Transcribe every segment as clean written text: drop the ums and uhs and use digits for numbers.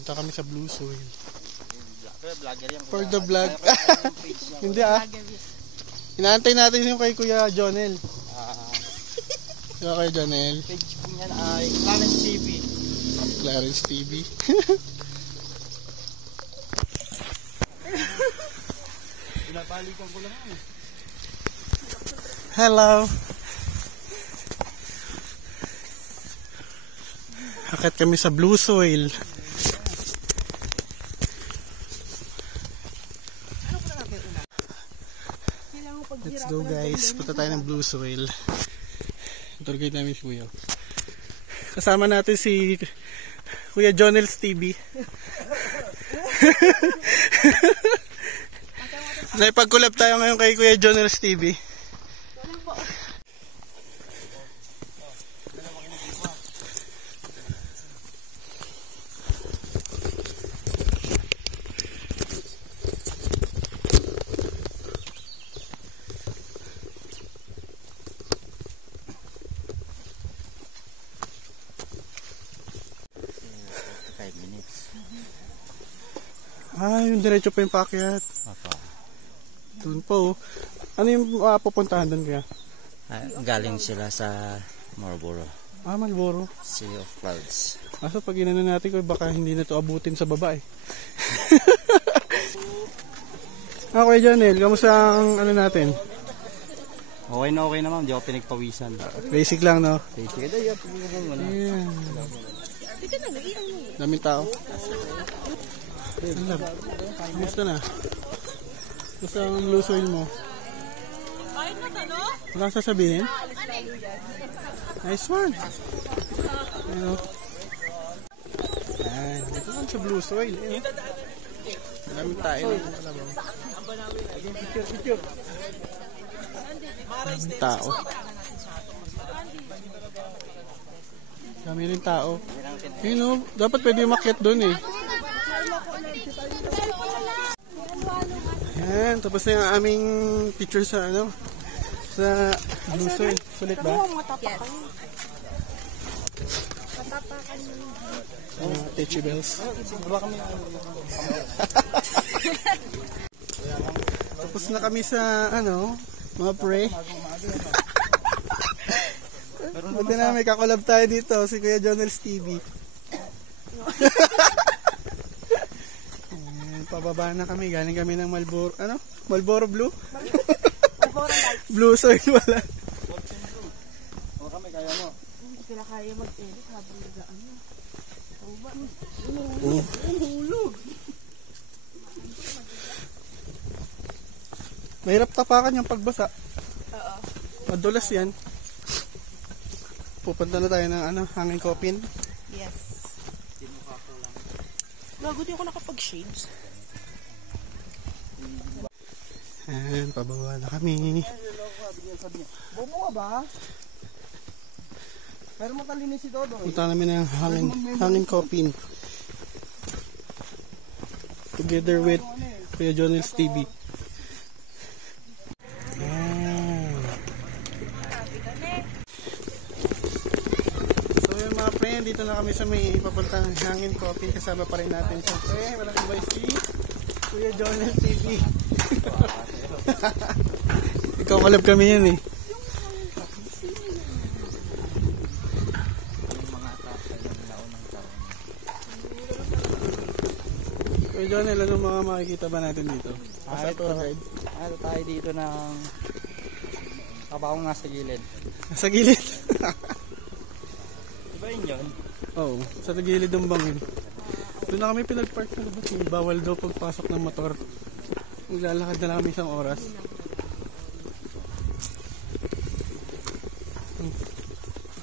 Punta kami sa Blue Soil. For the vlog. Hindi Inaantay natin yung kay Kuya Jonel. Yung kay Jonel. Page po niyan ay Clarence TV. Clarence TV. Pinabalikan ko lang eh. Hello. Akit kami sa Blue Soil. Let's go guys. Punta tayo ng Blue Soil. Tour guide namin si Kuya. Kasama natin si Kuya Jonel's TV. Naipag-collab tayo ngayon kay Kuya Jonel's TV. Yung diretso pa yung paakyat. Doon po. Ano yung pupuntahan doon kaya? Galing sila sa Marlboro. Marlboro. Sea of Clouds. So pag inano natin ko, baka hindi na ito abutin sa baba eh. Okay, Jonel, kamusta ang ano natin? Okay naman, di ako pinagpawisan. Basic lang, no? Basic. Yeah. Daming tao. Gusto na. Gusto ang Blue Soil mo? Wala kang sasabihin? Nice one. Ano? Ayan. Dito lang sa Blue Soil. Maraming tayo. Maraming tao. Dami rin tao. Yun o. Dapat pwede umakyat doon eh. Ayan, tapos na yung aming picture sa ano, sa Blue Soil. Sulit ba? Yes. Techi bells. Tapos na kami sa ano, mga pre. Buti na may kakolab tayo dito, si Kuya Jonel's TV. Pababa na kami, galing kami ng Marlboro, ano? Marlboro Blue? Marlboro Lights. Blue Soil wala. O kami, kaya mo. Hindi sila kaya mag-edit habang nagaan na. Hulog. Mahirap tapakan yung pagbasa. Oo. Madulas yan. Pupunta na tayo ng ano, hangin kopin. Yes. Gago, di ako nakapag-shades. Ayan, pababa na kami. Bumuha ba? Pero matalinis si Dodo. Punta namin ng hangin kopin. Together with Kuya Jonel's TV. So yun mga friend, dito na kami sa may papuntang hangin kopin. Kasama pa rin natin siyempre. Walang iba si Kuya Jonel's TV. Ikaw kalab kami yan eh. Kuya Jonel, ano mga makikita ba natin dito? Ano tayo dito ng kabakong nasa gilid. Sa gilid? Diba yun? Oo, sa gilid ng bangin. Doon na kami pinag-park sa labas. Bawal daw pagpasok ng motor. Maglalakad na lang kami isang oras.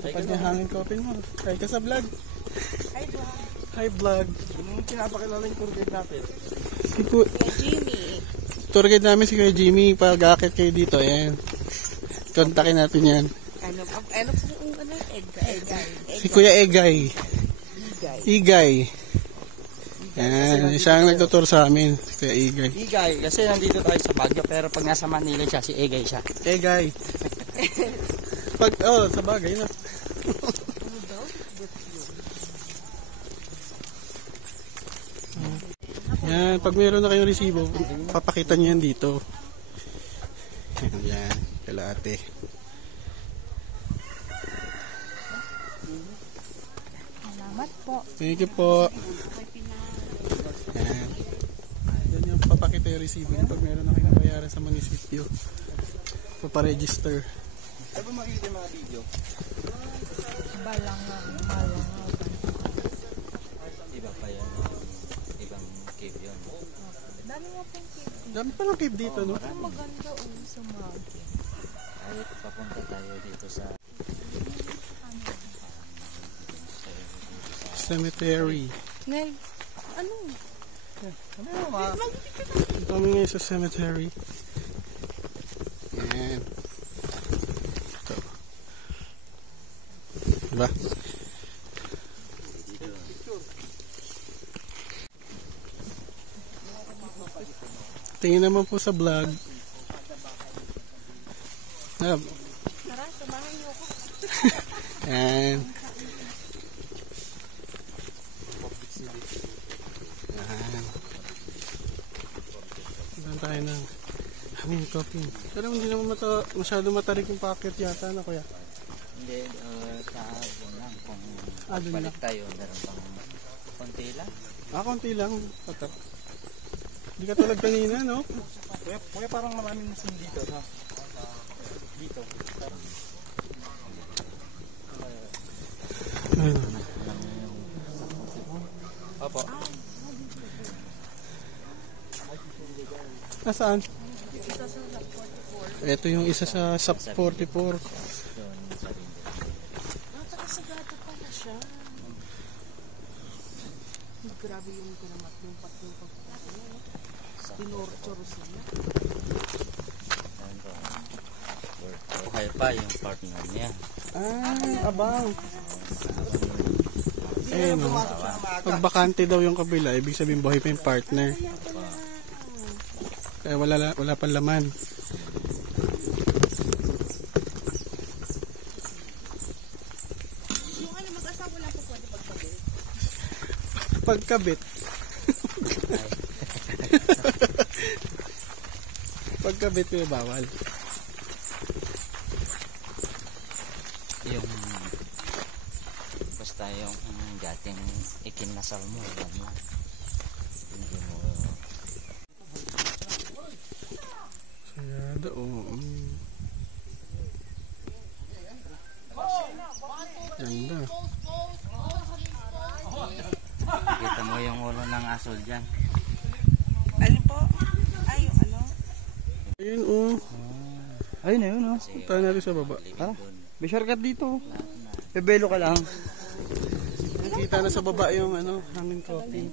Kapag niya hangin kopin mo. Hi ka sa vlog. Hi, vlog. Hi vlog. Pinapakilala yung tour guide natin. Si Kuya Jimmy. Tour guide namin si Kuya Jimmy. Pag-akit kayo dito. Ayan. Kontakin natin yan. Ano po Egay. Si Kuya Egay. Igay. Yan. Siya ang nagtutur sa amin. Si Kuya Igay. Igay, kasi nandito tayo sa Baguio, pero pag nasa Manila siya, si Egay siya. Egay. Pag, sa bagay na. Yan, pag meron na kayong resibo, papakita nyo yan dito. Yan, kala ate. Salamat po. Thank you po. Yan. Yan yung papakita yung resibo nyo pag meron na kayong nabayaran sa munisipyo. Paparegister. Ay ba makikita yung mga video? Balangaw. Iba pa yun. Ibang cave yun. Dami mo pong cave. Dami pa lang cave dito, no? Ang maganda sa mga cave. Ay, papunta tayo dito sa Cemetery. Nel, ano? Kami ngayon sa cemetery. Yan. Ito. Diba? Tingin naman po sa vlog. Tara, samahan niyo ako. Yan. Yan. Saan tayo ng hangin coffee. Pero hindi naman masyado matarik yung packet yata na kuya. hindi, sa lang kung Doon balik lang. tayo, meron pang konti lang. Konti lang. Patak. Hindi ka tulad kanina, no? Kuya parang maraming masin dito, ha? Dito. Ayun. Opo. Nasaan? Ito yung isa sa SUP 44. Doon sa rin. Takasagata pala siya. Grabe yung kanamat yung pagpapagpapagpapagpapag. Tinorchor sila. Buhay pa yung partner niya. Abang. Ayun, no? Pag bakante daw yung kabila, ibig sabihin buhay pa yung partner. Kaya wala pang laman. Yung ano, mag-asawa lang po pwede pagkabit. Pagkabit. Pagkabit ko bawal. Yung basta yung dating ikinasal mo, yan mo. Hindi mo Sayada, oo. Ganda. kita mo yung ulo ng aso dyan. Ano po? Ay, yung ano? Ayun, oh. Ayun na yun, no? Punta natin sa baba. Living doon. May shortcut dito. Bebelo ka lang. Nakita na sa baba yung ano, hangin coffee.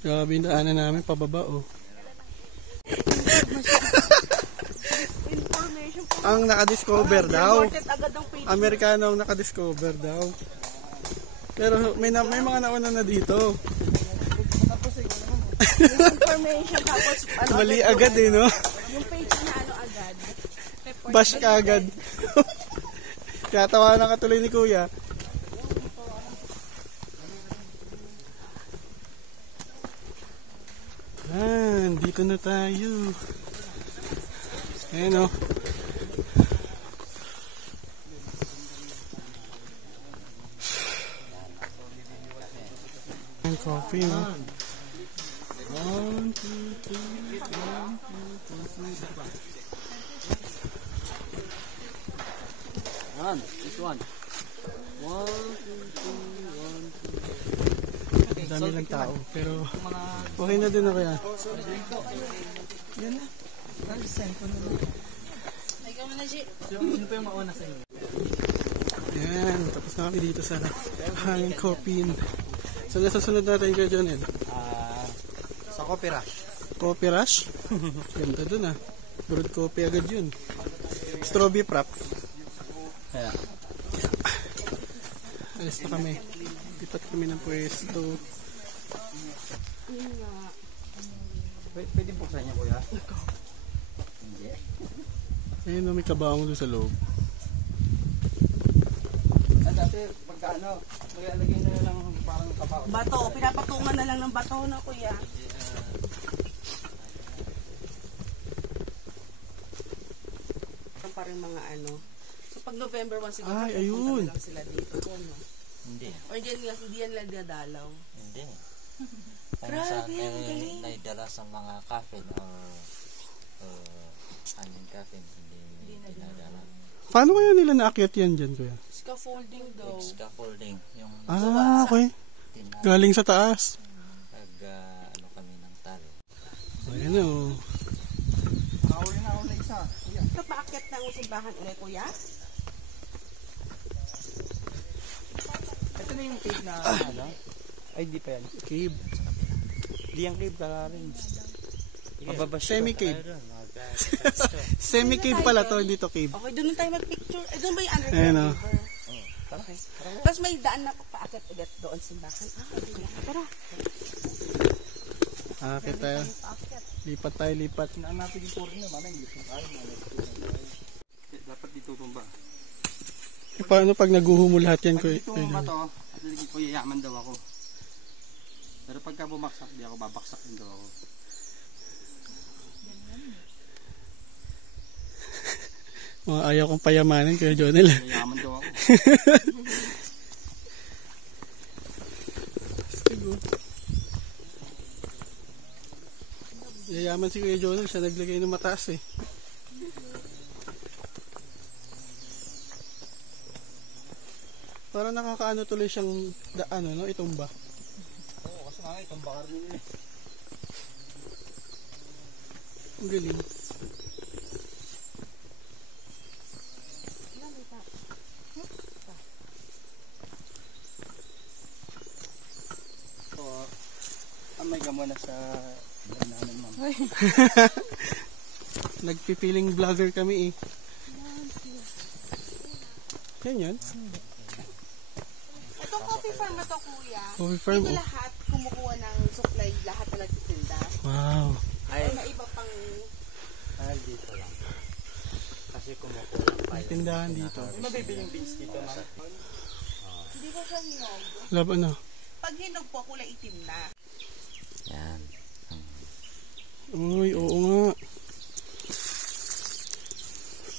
Grabe yung daanan namin pababa, oh. Information po. Ang nakadiscover daw. Reported agad ang page. Amerikano ang nakadiscover daw. Pero may mga nauna na dito. Information tapos ano, Mali agad eh, no? yung page na ano agad. Report Bash ka agad. Kaya tawa na katuloy ni Kuya. Dito na tayo. Ayan, oh. Ayan, coffee, no? 1, 2, 3, 1, 2, 3, 4. This one. 1, 2, 3, 1, 2. Dami lang tao, pero okay na din na kaya. Yan na. Sino pa yung mauna sa inyo? Yan, tapos na kami dito sa hanging coffee. So, nasasunod natin kay Jonel. Sa Coffee Rush. Coffee Rush? Ganda dun ah. Brewed coffee agad yun. Strawberry frap. Kaya. Alis na kami. Lipat kami ng pwesto. Pwede buksan niya, kuya? Hindi. Ayun na, may kabaong doon sa loob. Dati, pagka ano, kaya lagyan na lang parang kabaw. Bato, pinapatungan na lang ng bato na kuya. Pa rin mga ano. So pag November 1 siguro, Ay, ayun. na lang sila dito. Ano? Hindi. Or hindi yan lang dadalaw. Hindi. Grabe, Sa ang galing. naidala sa mga coffin or hanging coffin, hindi dinadala. Paano kaya nila naakyat yan dyan, kuya? Scaffolding daw. Scaffolding. Yung Okay. Galing sa taas. pag ano kami ng tali. Ayan o. Nakahuli na ako na isa. Kuya. Ito paakyat ng simbahan ulit kuya? Ito na yung cave na ano? Ay, di pa yan. Cave. Di yung cave ka rin. Semi-cave. Semi-cave pala to, hindi to cave. Okay, doon na tayo mag-picture. Eh, doon ba yung underground Ayan, oh. river? Tapos may daan na paakyat ulit doon simbahan. Tara. Akit tayo. Lipat tayo, lipat. Sinaan natin yung tour niya. Mamaya, hindi tayo. Dapat dito tumba. E, paano pag naguhumo lahat yan, Pag kuya? dito tumba to, at lagi ko yayaman daw ako. Pero pagka bumaksak, di ako babaksak din daw ako. Ayaw kong payamanin, kuya Jonel. Yayaman daw ako. Yayaman si kuya Jonel, siya naglagay ng mataas eh. Parang nakakaano tuloy siyang no, itumba. Oo, kasi nga itong bakar nila eh. Ang galing. So, amay ka muna sa namin, ma'am. Nagpipiling vlogger kami eh. Yan yan. Itong coffee farm na to kuya. Coffee farm, Dito oh. lahat kumukuha ng supply, lahat na nagtitinda. Wow. Ay, may iba pang Ay, dito lang. Kasi kumukulang pa May tindahan dito. May mabibiling beans dito, ma'am. hindi ba siya hinog? Lab ano? Pag hinog po, kulay itim na. Yan. Uy, oo nga.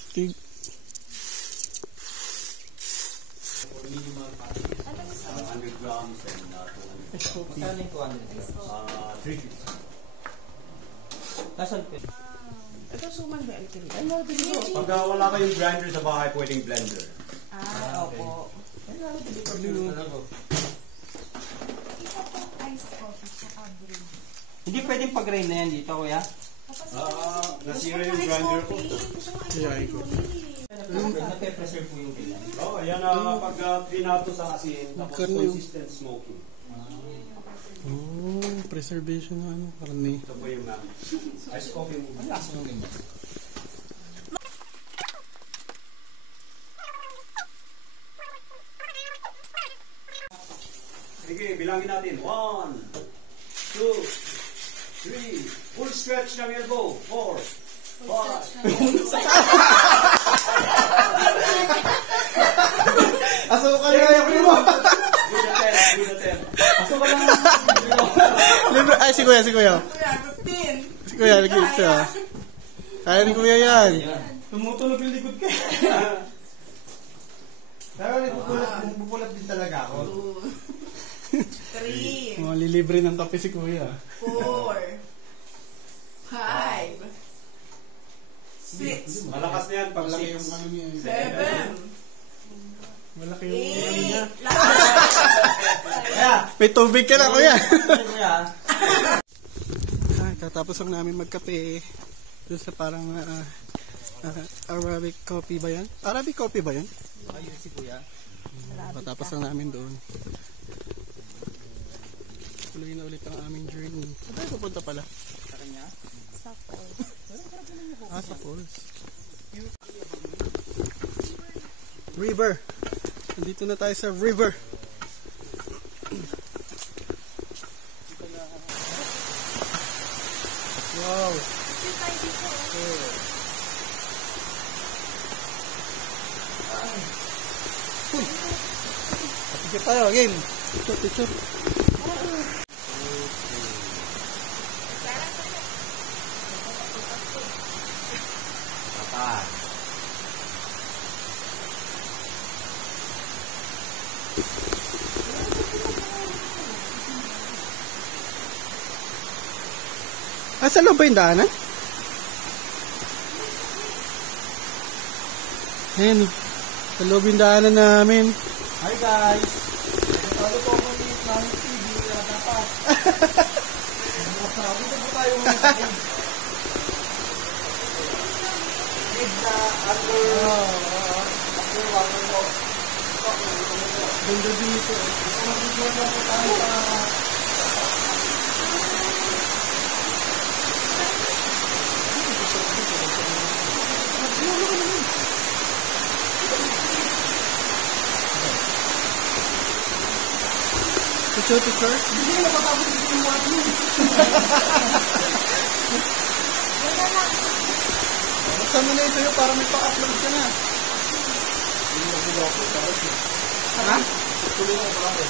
Tig. Magkano yung 200? Nasaan po? Ito suman ba? Pag wala kayong grinder sa bahay, pwedeng blender. Opo. Hindi pwedeng pag-rain na yan dito, kuya? Nasira yung grinder ko. Kaya ko. Nape-preserve po yung ganyan. Oh, ayan pag pinato sa asin, tapos Magkano yun? consistent smoking. Oh, preservation na ano, karne. Ito po yung ice coffee mo. Ang lasa ng ganyan. Sige, bilangin natin. 1, 2, 3. Full stretch ng elbow. 4, 5. Asukal na yung primo! Do the 10. Asukal na Libre, ay, si kuya. Kuya, 15. Si kuya, nag-iip siya. Kaya ni kuya yan. Tumutunog yung likod ka. Pero nagpupulat din talaga ako. 3, Mga lilibre ng kape si kuya. 4, 5, 6, Malakas na yan pag Malaki yung 6. ano niya. 7, Malaki yung ano niya. 8. Kaya, May tubig ka na kuya. kuya, Ay, katapos lang namin magkape. Doon sa parang Arabic coffee ba yan? Arabic coffee ba yan? ayun si kuya. Patapos lang namin doon. Tuloy na ulit ang aming journey. Saan tayo pupunta pala? Sa kanya. Sa falls. River. Nandito na tayo sa river. Wow. Picture tayo, game. Picture. Papa. Sa loob ba yung daanan? Ayan, sa loob yung daanan namin. Hi guys! Ano po ako ni Planet TV? Kaya dapat. Dito po tayo mga Ganda dito. Picture? Hindi na makakabot yung mga mo. Buksan mo na yun sa'yo para may pa-upload ka na. Ha? Tuloy mo pa ako.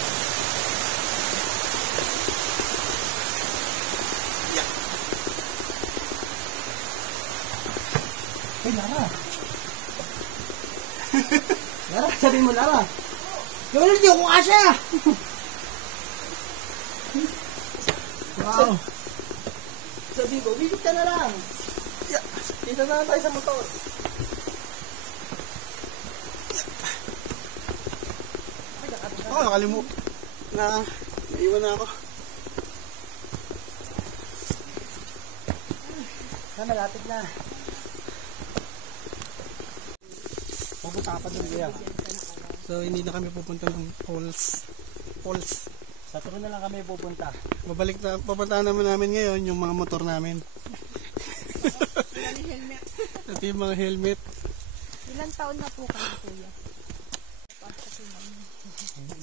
Hey, Lara. Lara, sabihin mo, Lara. Gawin niyo kung asya. Wow. Sabi ko, bibig ka na lang. Dito na lang tayo sa motor. Oo, nakalimu. Naiwan na ako. Malapit na. Pupunta ka pa doon, Kuya. So, hindi na kami pupunta ng Falls. Sa tuloy na lang kami pupunta. Papunta naman namin ngayon yung mga motor namin. Ilan yung helmet? At yung mga helmet. Ilang taon na po kayo, kuya?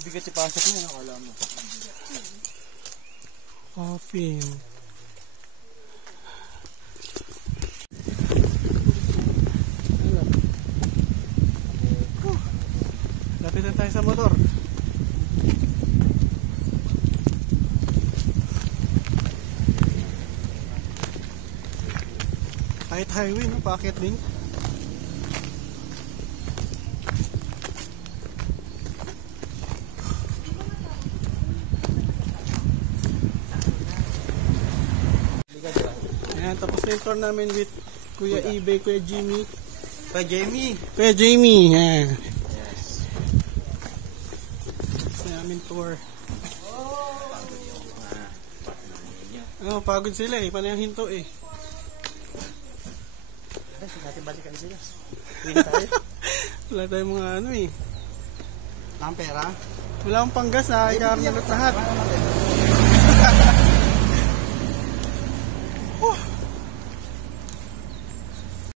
Bigat si pasok niya, nakala mo. Coffin. Lapit na tayo sa motor. Kahit highway, no? Paakyat din. Ayan, tapos na yung tour namin with Kuya eBay, Kuya Jimmy. Kay Jamie. Kuya Jamie, ayan. Tapos namin tour. Oh, pagod sila eh. Panayang hinto eh. Sige natin balikan sila. Pwede tayo. Wala tayong mga ano eh. Ang pera. Wala akong panggas na ikarnalot lahat. Ano natin?